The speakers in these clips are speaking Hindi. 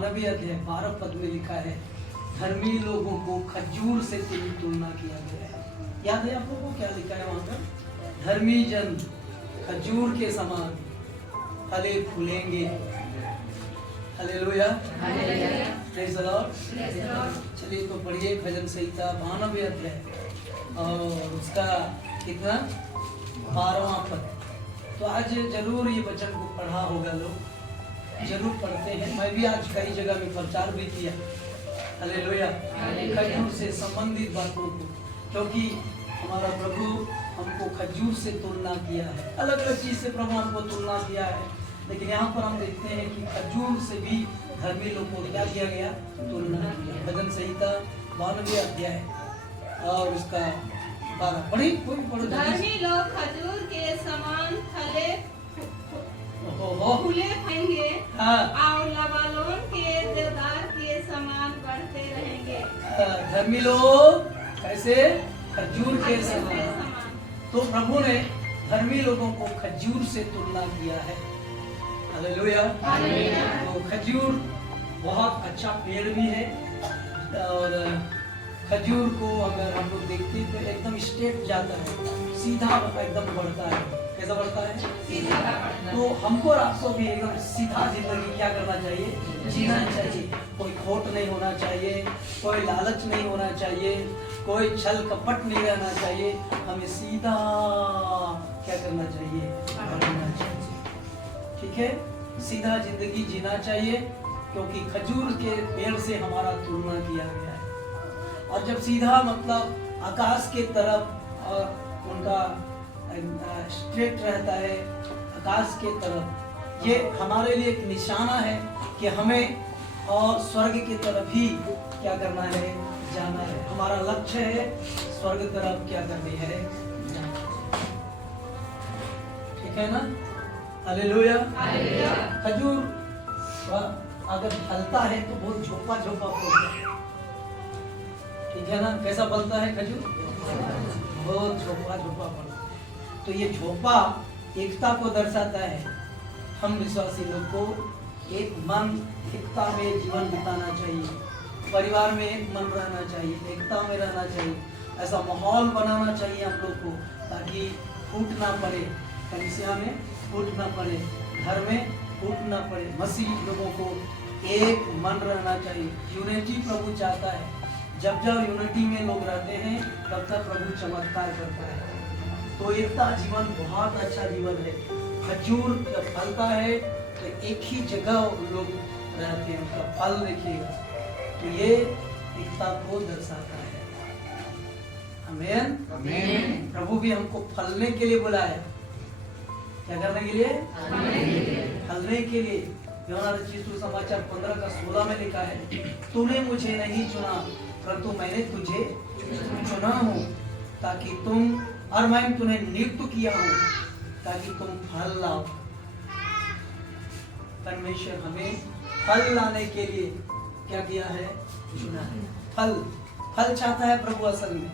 नबी अध्याय 12 पद में लिखा है, धर्मी लोगों को खजूर से तुलना किया गया है। याद है आप लोगों को क्या लिखा है वहां पर? धर्मी जन खजूर के समान फले फूलेंगे। Hallelujah, praise the Lord. चलिए तो पढ़िए भजन संहिता 92 अध्याय और उसका कितना 12वां पद। तो आज जरूर ये वचन को पढ़ा होगा, लोग जरूर पढ़ते हैं। मैं भी आज कई जगह में प्रचार भी किया, हालेलुया, खजूर से संबंधित बातों को, क्योंकि हमारा प्रभु हमको खजूर से तुलना किया है। अलग अलग चीज से प्रभु हमको तुलना किया है, लेकिन यहाँ पर हम देखते हैं कि खजूर से भी धर्मी लोगों को क्या किया गया? तुलना किया। भजन संहिता 92 अध्याय और उसका 12 पढ़ी, कोई पढ़ो। धर्मी लोग खजूर के समान फले फूले फलेंगे, और लबानोन के देवदार के समान बढ़ते रहेंगे। धर्मी लोग कैसे? खजूर के समान। तो प्रभु ने धर्मी लोगों को खजूर से तुलना किया है। हालेलुया। तो खजूर बहुत अच्छा पेड़ भी है, और खजूर को अगर हम लोग देखते हैं तो एकदम स्ट्रेट जाता है, सीधा एकदम बढ़ता है। कैसा बढ़ता है? सीधा। तो हमको और आपको भी एकदम सीधा जिंदगी क्या करना चाहिए? जीना चाहिए। कोई खोट नहीं होना चाहिए, कोई लालच नहीं होना चाहिए, कोई छल कपट नहीं रहना चाहिए। हमें सीधा क्या करना चाहिए? बढ़ना चाहिए। ठीक है, सीधा जिंदगी जीना चाहिए, क्योंकि खजूर के पेड़ से हमारा तुलना किया गया है। और जब सीधा मतलब आकाश के तरफ उनका स्ट्रेट रहता है, आकाश के तरफ, ये हमारे लिए एक निशाना है कि हमें और स्वर्ग की तरफ ही क्या करना है? जाना है। हमारा लक्ष्य है स्वर्ग तरफ क्या करनी है? जाना। ठीक है ना? हालेलुया। खजूर अगर फलता है तो बहुत झोपा झोपा फलता है। ठीक है ना? कैसा फलता है खजूर? बहुत झोपा झोपा फलता है। तो ये झोपा एकता को दर्शाता है। हम विश्वासी लोग को एक मन एकता में जीवन बिताना चाहिए, परिवार में एक मन रहना चाहिए, एकता में रहना चाहिए। ऐसा माहौल बनाना चाहिए हम लोग को, ताकि फूट ना पड़े, कलीसिया में फूट ना पड़े, घर में फूट ना पड़े। मसीह लोगों को एक मन रहना चाहिए। यूनिटी प्रभु चाहता है। जब जब यूनिटी में लोग रहते हैं तब तक प्रभु चमत्कार करता है। तो एकता जीवन बहुत अच्छा जीवन है। खजूर जब फलता है तो एक ही जगह लोग रहते हैं, उसका फल देखिएगा, तो ये एकता को दर्शाता है। आमीन। प्रभु भी हमको फलने के लिए बुलाया। क्या करने के लिए? फलने के लिए। यूहन्ना रचित सुसमाचार 15 का 16 में लिखा है, तूने मुझे नहीं चुना परंतु मैंने तुझे चुना हूँ, ताकि तुम, और मैंने तुम्हें नियुक्त किया हूँ ताकि तुम फल लाओ। परमेश्वर हमें फल लाने के लिए क्या किया है? चुना है। फल चाहता है प्रभु। असल में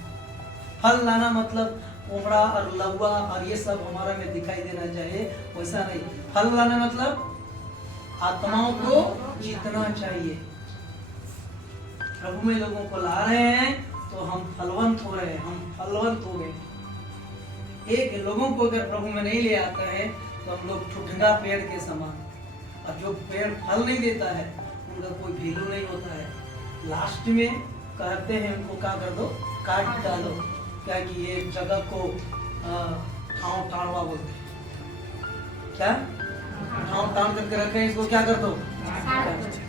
फल लाना मतलब उमड़ा और लहुआ और ये सब हमारा में दिखाई देना चाहिए, वैसा नहीं। फल लाना मतलब आत्माओं को जीतना चाहिए। प्रभु में लोगों को ला रहे हैं तो हम फलवंत हो रहे हैं, हम फलवंत हो गए। एक लोगों को अगर प्रभु में नहीं ले आता है तो हम लोग ठुठगा पेड़ के समान, और जो पेड़ फल नहीं देता है उनका कोई वैल्यू नहीं होता है। लास्ट में कहते हैं उनको क्या कर दो? काट डालो। क्या कि ये जगह को ठाव टाड़वा बोलते हैं। क्या? ठाव टाड़ करके रखे हैं, इसको क्या कर दो?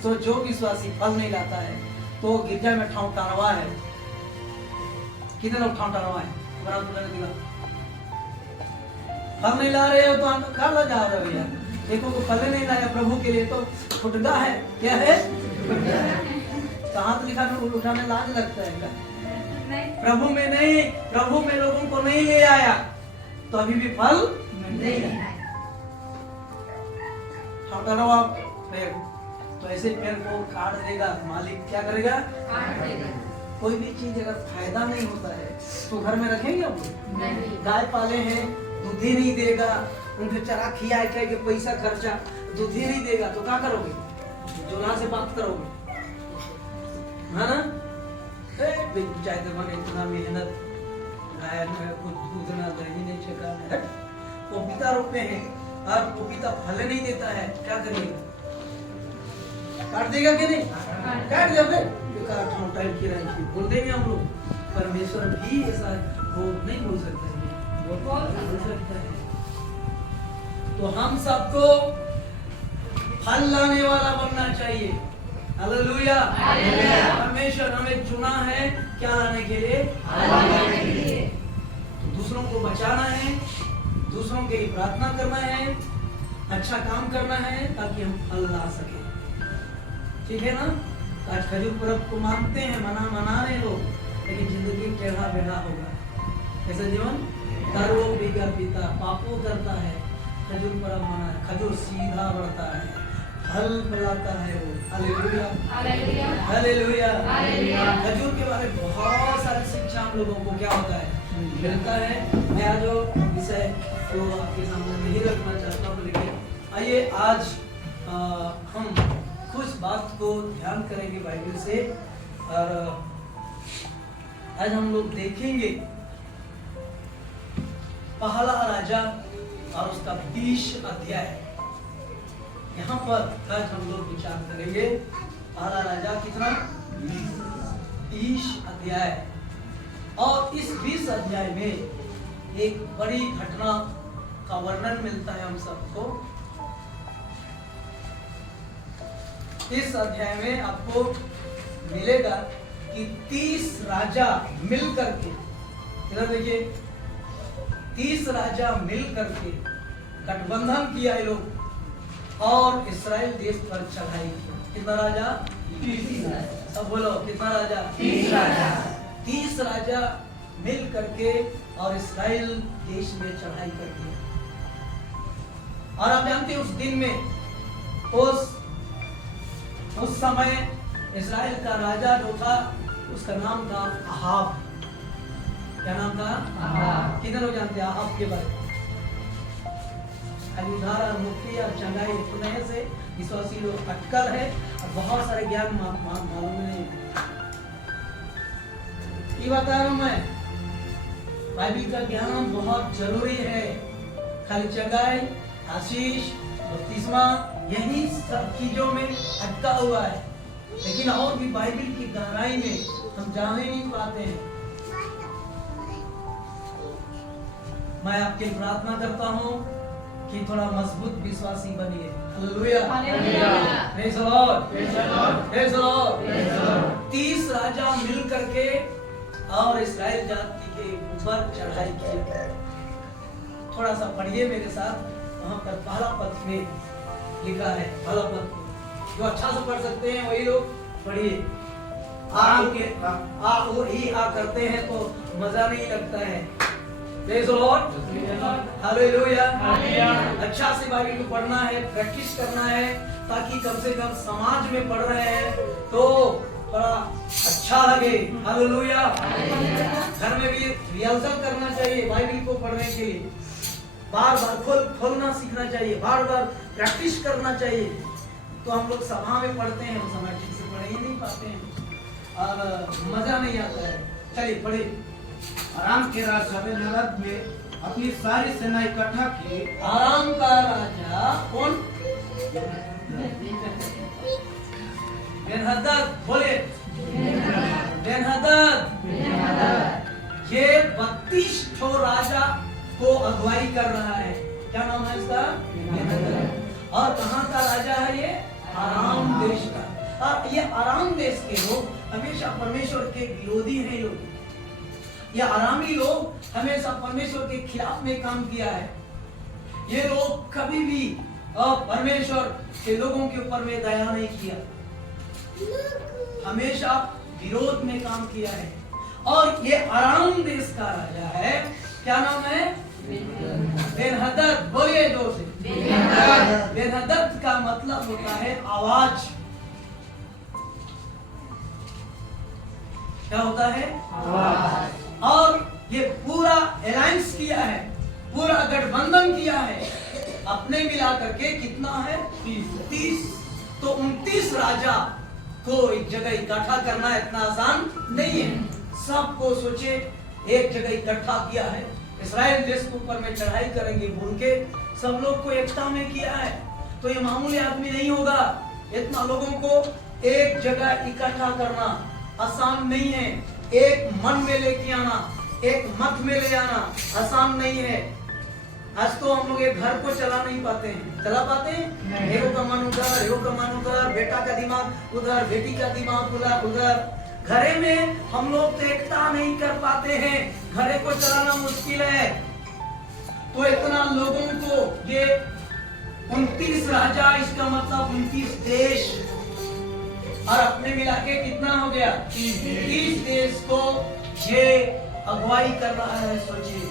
तो जो विश्वासी फल नहीं लाता है तो गिरजा में ठाव टाड़वा है। कितने लोग ठाव टाड़वा है? फल नहीं ला रहे हो तो आप क्या ला जा रहे हो यार? देखो तो फल नहीं लाया प्रभु के लिए तो फुटगा है। क्या है? तो हाथ दिखाने उठाने लाज लगता है क्या? प्रभु में नहीं, प्रभु में लोगों को नहीं ले आया तो अभी भी फल नहीं आया। पेड़ तो ऐसे पेड़ को काट देगा मालिक। क्या करेगा? काट देगा। कोई भी चीज अगर फायदा नहीं होता है तो घर में रखेंगे आप? गाय पाले हैं, दूध ही नहीं देगा, उनके चरा खिया के पैसा खर्चा, दूध ही नहीं देगा तो क्या करोगे? जोला से बात करोगे, है ना? चाहते मन इतना मेहनत गायन में कुछ कूदना दही नहीं छका, पपीता रोपे हैं और पपीता फल नहीं देता है, क्या करिएगा? काट देगा कि नहीं? काट दिया टाइम की रंग बोल देंगे हम लोग। परमेश्वर भी ऐसा वो नहीं बोल सकता है, बोल सकता है। तो हम सबको फल लाने वाला बनना चाहिए। हालेलुया। परमेश्वर हमें चुना है क्या लाने के लिए? दूसरों को बचाना है, दूसरों के लिए प्रार्थना करना है, अच्छा काम करना है ताकि हम फल ला सके। ठीक है ना? आज खजूर पर्व को मानते हैं, मना रहे लोग, लेकिन जिंदगी टेढ़ा बेढ़ा होगा। कैसा जीवन? दारू पीता, पापों करता है, खजूर पर्व मना है, खजूर सीधा बढ़ता है, फल फैलाता है वो। Hallelujah, hallelujah, hallelujah, hallelujah. खजूर के बारे में बहुत सारी शिक्षा हम लोगों को क्या होता है मिलता है। मैं आज जो विषय तो आपके सामने नहीं रखना चाहता हूँ, लेकिन आइए आज हम कुछ बात को ध्यान करेंगे बाइबल से। और आज हम लोग देखेंगे पहला राजा और उसका 20 अध्याय। यहाँ पर आज हम लोग विचार करेंगे। पहला राजा कितना? 20 अध्याय। और इस 20 अध्याय में एक बड़ी घटना का वर्णन मिलता है हम सबको। इस अध्याय में आपको मिलेगा कि 30 राजा मिल करके, इधर देखिए, 30 राजा मिल करके गठबंधन किया ये लोग और इस्राएल देश पर चढ़ाई की। कितना राजा? 30 राजा। सब बोलो, कितना राजा? 30 राजा। 30 राजा मिल करके और इस्राएल देश में चढ़ाई कर दी। और आप जानते हैं उस दिन में उस समय इस्राएल का राजा जो था उसका नाम था अहाब। क्या नाम था? अहाब। कितने लोग जानते हैं अहाब के बारे में? उदाहरण मुक्ति और चंगाई सुनने से विश्वासी लोग अटकल है और बहुत सारे ज्ञान मालूम नहीं। ये बता रहा हूं मैं, बाइबल का ज्ञान बहुत जरूरी है। खाली चंगाई, आशीष, बपतिस्मा, यही सब चीजों में अटका हुआ है, लेकिन और भी बाइबल की गहराई में हम जाने नहीं पाते हैं। मैं आपके प्रार्थना करता हूँ कि थोड़ा मजबूत विश्वासी बनिए। Hallelujah, hallelujah, praise the Lord, praise the Lord, praise the Lord, praise the Lord. 30 राजा मिल करके और इस्राएल जाति के ऊपर चढ़ाई की। थोड़ा सा पढ़िए मेरे साथ, वहां पर पहला पद में लिखा है। पहला पद जो अच्छा से पढ़ सकते हैं वही लोग पढ़िए। आ करते हैं तो मजा नहीं लगता है। Praise the Lord, hallelujah. अच्छा से बाइबल को पढ़ना है, प्रैक्टिस करना है, ताकि कम से कम समाज में पढ़ रहे हैं तो बड़ा अच्छा लगे। हालेलुया। घर में भी रिहर्सल करना चाहिए बाइबल को पढ़ने के लिए। बार बार खोलना सीखना चाहिए, बार बार प्रैक्टिस करना चाहिए। तो हम लोग सभा में पढ़ते हैं, उस समय ठीक से पढ़ ही नहीं पाते हैं और मजा नहीं आता है। चलिए पढ़िए। आराम के राजा बेन-हदद में अपनी सारी सेना इकट्ठा की। आराम का राजा कौन? बेन-हदद। बोले, बेन-हदद। ये 32 ठो राजा को अगुवाई कर रहा है। क्या नाम है इसका? बेन-हदद। और कहाँ का राजा है ये? आराम देश का। और ये आराम देश के लोग हमेशा परमेश्वर के विरोधी हैं। लोग ये आरामी लोग हमेशा परमेश्वर के खिलाफ में काम किया है। ये लोग कभी भी परमेश्वर के लोगों के ऊपर में दया नहीं किया, हमेशा विरोध में काम किया है। और ये आराम देश का राजा है। क्या नाम है? बेन-हदद। बोलिए जोर से, बेन-हदद। बेन-हदद का मतलब होता है आवाज। क्या होता है? आवाज। और ये पूरा अलायंस किया है, पूरा गठबंधन किया है, अपने मिला करके कितना है? 30। तो 29 राजा को एक जगह इकट्ठा करना इतना आसान नहीं है। सबको सोचे एक जगह इकट्ठा किया है, इस्राएल देश के ऊपर में चढ़ाई करेंगे बोल के सब लोग को एकता में किया है। तो ये मामूली आदमी नहीं होगा, इतना लोगों को एक जगह इकट्ठा करना आसान नहीं है। एक मन में लेके आना, एक मत में ले आना आसान नहीं है। आज तो हम लोग एक घर को चला नहीं पाते हैं, चला पाते हैं? हीरो का मन उधर, हीरो का मन उधर, बेटा का दिमाग उधर, बेटी का दिमाग उधर। घरे में हम लोग एकता नहीं कर पाते हैं, घरे को चलाना मुश्किल है। तो इतना लोगों को ये 29 राजा, इसका मतलब 29 देश, और अपने मिला के कितना हो गया? 30 देश को ये अगुवाई कर रहा है। सोचिए